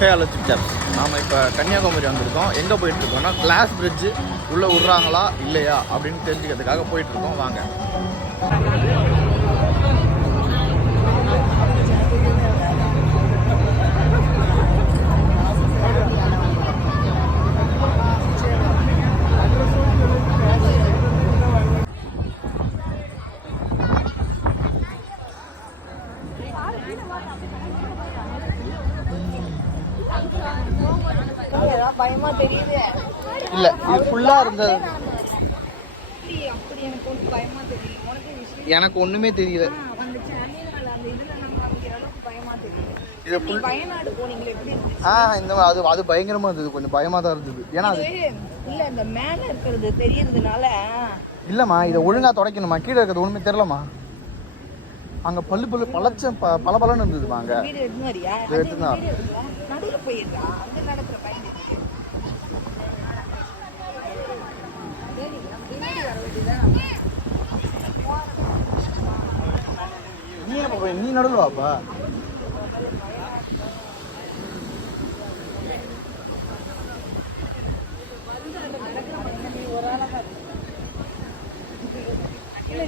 Hello சிப்சாப்ஸ், நாம் இப்போ கன்னியாகுமரி வந்திருக்கோம். எங்கே போயிட்டுருக்கோம்னா கிளாஸ் பிரிட்ஜு உள்ளே விட்றாங்களா இல்லையா அப்படின்னு தெரிஞ்சுக்கிறதுக்காக போயிட்டுருக்கோம். வாங்க. பயமா தெரியுது. இல்ல, இது ஃபுல்லா இருந்தது. எனக்கு ஒண்ணுமே தெரியல. இது வயநாடு போனீங்களே, எப்படி இருந்துச்சு? இந்த அது பயங்கரமா இருந்தது. கொஞ்சம் பயமா தான் இருந்தது. ஏன்னா அது இல்ல, இந்த மேல இருக்கிறது தெரியறதுனால. இல்லம்மா, இதை ஒழுங்கா துடைக்கணுமா? கீழே இருக்கிறது ஒண்ணுமே தெரியலமா. அங்க பல்லு பழச்ச பலன்னு இருந்ததுமா. அங்க வீடியோ எடுத்து வரியா? நடுவுல போயிருக்கா அங்க நடக்கிற பயன். நீ நடுவில் வாப்பா. இல்ல